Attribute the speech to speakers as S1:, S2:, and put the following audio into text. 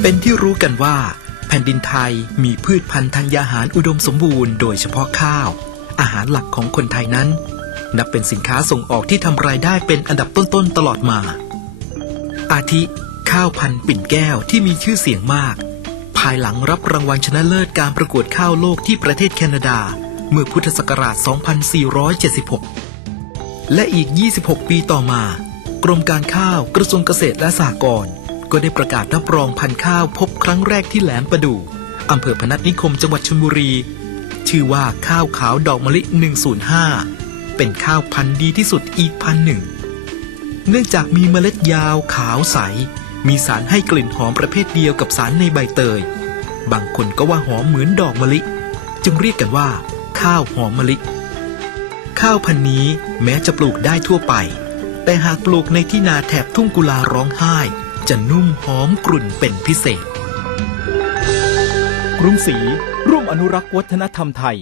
S1: เป็นที่รู้กันว่า แผ่นดินไทยมีพืชพันธุ์ทางยาหารอุดมสมบูรณ์โดยเฉพาะข้าว อาหารหลักของคนไทยนั้น นับเป็นสินค้าส่งออกที่ทำรายได้เป็นอันดับต้นๆตลอดมา อาทิ ข้าวพันธุ์ปิ่นแก้วที่มีชื่อเสียงมาก ภายหลังรับรางวัลชนะเลิศการประกวดข้าวโลกที่ประเทศแคนาดา เมื่อพุทธศักราช 2476 และอีก 26 ปีต่อมา กรมการข้าวกระทรวงเกษตรและสหกรณ์ ก็ได้ประกาศรับรองพันธุ์ข้าวพบครั้งแรกที่แหลมประดู่อำเภอพนัสนิคมจังหวัดชลบุรี ชื่อว่าข้าวขาวดอกมะลิ 105 เป็นข้าวพันธุ์ดีที่สุดอีกพันหนึ่ง เนื่องจากมีเมล็ดยาวขาวใส มีสารให้กลิ่นหอมประเภทเดียวกับสารในใบเตย บางคนก็ว่าหอมเหมือนดอกมะลิ จึงเรียกกันว่า ข้าวหอมมะลิ ข้าวพันธุ์นี้แม้จะปลูกได้ทั่วไป แต่หากปลูกในที่นาแถบทุ่งกุลาร้องไห้ จะนุ่มหอมกรุ่นเป็นพิเศษ
S2: กรุงศรีร่วมอนุรักษ์วัฒนธรรมไทย